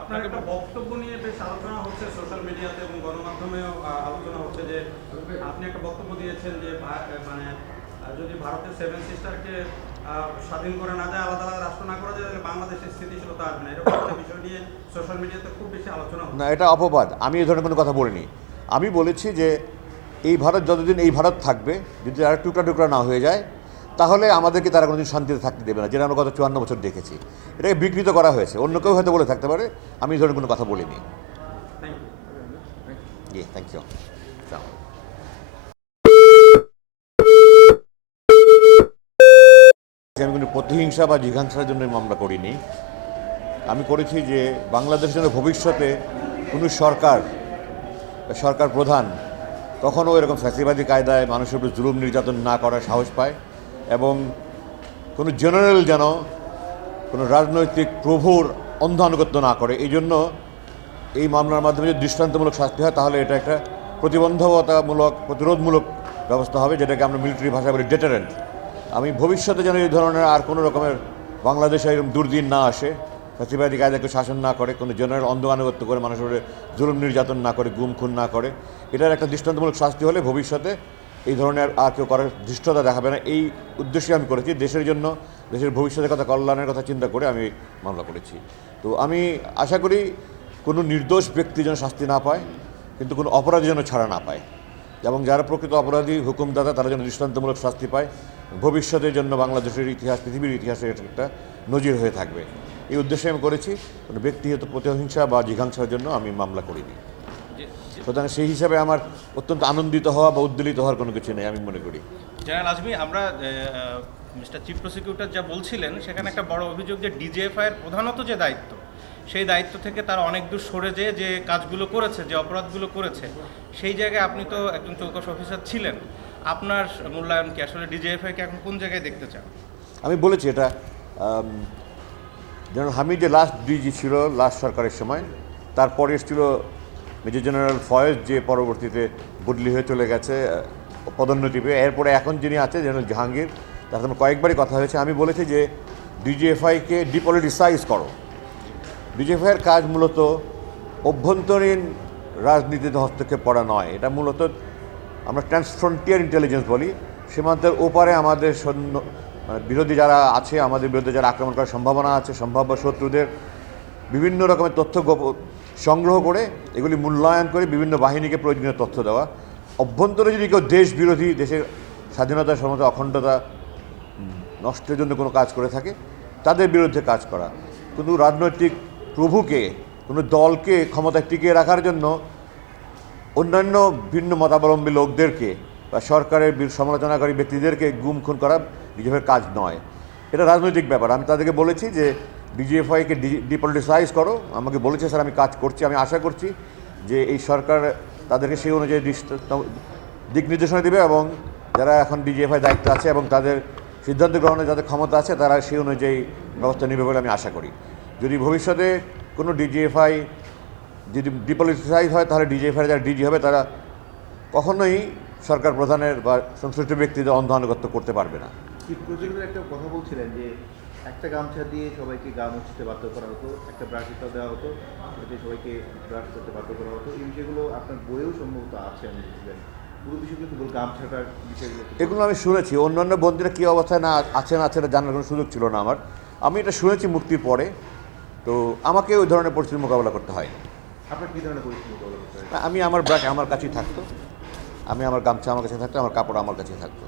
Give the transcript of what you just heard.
আপনার একটা বক্তব্য নিয়ে বেশ আলোচনা হচ্ছে সোশ্যাল মিডিয়াতে এবং গণমাধ্যমেও আলোচনা হচ্ছে যে আপনি একটা বক্তব্য দিয়েছেন যে মানে যদি ভারতের সেভেন সিস্টারকে স্বাধীন করে না যায়, আলাদা আলাদা রাষ্ট্র না করা যায়, তাহলে বাংলাদেশের স্থিতিশীলতা আসবে না। এরকম বিষয় নিয়ে সোশ্যাল মিডিয়াতে খুব বেশি আলোচনা না, এটা অপবাদ। আমি এই ধরনের কোনো কথা বলিনি। আমি বলেছি যে এই ভারত, যতদিন এই ভারত থাকবে, যদি আর টুকরা টুকরা না হয়ে যায় তাহলে আমাদেরকে তারা কোনোদিন শান্তিতে থাকতে দেবে না, যেটা আমরা গত চুয়ান্ন বছর দেখেছি। এটাকে বিকৃত করা হয়েছে। অন্য কেউ হয়তো বলে থাকতে পারে, আমি এই ধরনের কোনো কথা বলিনি। থ্যাংক থ্যাংক ইউ আমি কোনো প্রতিহিংসা বা জিঘাংসার জন্য মামলা করিনি। আমি করেছি যে বাংলাদেশের জন্য ভবিষ্যতে কোনো সরকার সরকার প্রধান কখনও এরকম ফ্যাসিবাদী কায়দায় মানুষের উপর জুলুম নির্যাতন না করার সাহস পায়। এবং কোনো জেনারেল যেন কোনো রাজনৈতিক প্রভুর অন্ধ আনুগত্য না করে, এই জন্য এই মামলার মাধ্যমে যদি দৃষ্টান্তমূলক শাস্তি হয়, তাহলে এটা একটা প্রতিবন্ধকতামূলক, প্রতিরোধমূলক ব্যবস্থা হবে, যেটাকে আমরা মিলিটারি ভাষা বলি ডেটারেন্ট আমি ভবিষ্যতে যেন এই ধরনের আর কোনো রকমের বাংলাদেশে এরকম দুর্দিন না আসে ফ্যাসিবাদী কায়দাকে শাসন না করে, কোনো জেনারেল অন্ধ আনুগত্য করে মানুষের জুলুম নির্যাতন না করে, গুম খুন না করে, এটার একটা দৃষ্টান্তমূলক শাস্তি হলে ভবিষ্যতে এই ধরনের আর কেউ করার ধৃষ্টতা দেখাবে না। এই উদ্দেশ্যে আমি করেছি। দেশের জন্য, দেশের ভবিষ্যতের কথা, কল্যাণের কথা চিন্তা করে আমি মামলা করেছি। তো আমি আশা করি কোনো নির্দোষ ব্যক্তি যেন শাস্তি না পায়, কিন্তু কোনো অপরাধী যেন ছাড়া না পায়। এবং যারা প্রকৃত অপরাধী, হুকুমদাতা, তারা যেন দৃষ্টান্তমূলক শাস্তি পায়, ভবিষ্যতের জন্য বাংলাদেশের ইতিহাস, পৃথিবীর ইতিহাসে একটা নজির হয়ে থাকবে। এই উদ্দেশ্যে আমি করেছি। কোনো ব্যক্তিগত প্রতিহিংসা বা জিঘাংসার জন্য আমি মামলা করিনি। সুতরাং সেই হিসাবে আমার অত্যন্ত আনন্দিত হওয়া বা উদ্বেলিত হওয়ার কোনো কিছু নেই আমি মনে করি। জেনারেল আজমি আমরা মিস্টার চিফ প্রসিকিউটর যা বলছিলেন সেখানে একটা বড় অভিযোগ যে ডিজিএফআই এর প্রধানত যে দায়িত্ব সেই দায়িত্ব থেকে তার অনেক দূর সরে যেয়ে যে কাজগুলো করেছে যে অপরাধগুলো করেছে সেই জায়গায় আপনি তো একজন চৌকস অফিসার ছিলেন। আপনার মূল্যায়ন কি আসলে ডিজিএফআই কে এখন কোন জায়গায় দেখতে চান? আমি বলেছি এটা জেনারেল হামিদ যে লাস্ট ডিজি ছিল লাস্ট সরকারের সময় তারপরে এসেছিল মেজর জেনারেল ফয়েজ যে পরবর্তীতে বদলি হয়ে চলে গেছে পদোন্নতি পেয়ে এরপরে এখন যিনি আছে জেনারেল জাহাঙ্গীর তার সাথে কয়েকবারই কথা হয়েছে। আমি বলেছি যে ডিজিএফআইকে ডিপলিটিসাইজ করো। ডিজিএফআইয়ের কাজ মূলত অভ্যন্তরীণ রাজনীতিতে হস্তক্ষেপ করা নয়। এটা মূলত আমরা ট্রান্সফ্রন্টিয়ার ইন্টেলিজেন্স বলি। সীমান্তের ওপারে আমাদের সৈন্য মানে বিরোধী যারা আছে, আমাদের বিরুদ্ধে যারা আক্রমণ করার সম্ভাবনা আছে, সম্ভাব্য শত্রুদের বিভিন্ন রকমের তথ্য সংগ্রহ করে এগুলি মূল্যায়ন করে বিভিন্ন বাহিনীকে প্রয়োজনীয় তথ্য দেওয়া। অভ্যন্তরে যদি কেউ দেশ বিরোধী দেশের স্বাধীনতা, সমতা, অখণ্ডতা নষ্টের জন্য কোনো কাজ করে থাকে, তাদের বিরুদ্ধে কাজ করা। কিন্তু রাজনৈতিক প্রভুকে, কোনো দলকে ক্ষমতায় টিকিয়ে রাখার জন্য অন্যান্য ভিন্ন মতাবলম্বী লোকদেরকে বা সরকারের সমালোচনাকারী ব্যক্তিদেরকে গুম খুন করা বিজেপির কাজ নয়। এটা রাজনৈতিক ব্যাপার। আমি তাদেরকে বলেছি যে ডিজিএফআইকে ডিপলিটিসাইজ করো। আমাকে বলেছে, স্যার, আমি কাজ করছি, আমি আশা করছি যে এই সরকার তাদেরকে সেই অনুযায়ী দিক নির্দেশনা দেবে এবং যারা এখন ডিজিএফআই দায়িত্ব আছে এবং তাদের সিদ্ধান্ত গ্রহণের যাদের ক্ষমতা আছে, তারা সেই অনুযায়ী ব্যবস্থা নেবে বলে আমি আশা করি। যদি ভবিষ্যতে কোনো ডিজিএফআই যদি ডিপলিটিসাইজ হয়, তাহলে ডিজিএফআই যারা ডিজি হবে, তারা কখনোই সরকার প্রধানের বা সংশ্লিষ্ট ব্যক্তিদের অন্ধ করতে পারবে না। একটা কথা বলছিলেন যে একটা গামছা দিয়ে সবাইকে গা মুছতে বাধ্য করা হতো একটা ব্রাশিটা দেওয়া হতো সেটাতে সবাইকে ব্রাশ করতে বাধ্য করা হতো। এই বিষয়গুলো আপনার বইয়েও সম্ভবত আছে আমি বুঝলেন। এগুলো আমি শুনেছি। অন্যান্য বন্দীরা কী অবস্থায় না আছে না আছে জানার কোনো সুযোগ ছিল না আমার। আমি এটা শুনেছি মুক্তির পরে। তো আমাকে ওই ধরনের পরিস্থিতির মোকাবেলা করতে হয়। আপনার কী ধরনের পরিস্থিতি মোকাবেলা করতে হয়? আমি আমার ব্রাশ আমার কাছেই থাকতো। আমি আমার গামছা আমার কাছে থাকতো আমার কাপড় আমার কাছে থাকতো।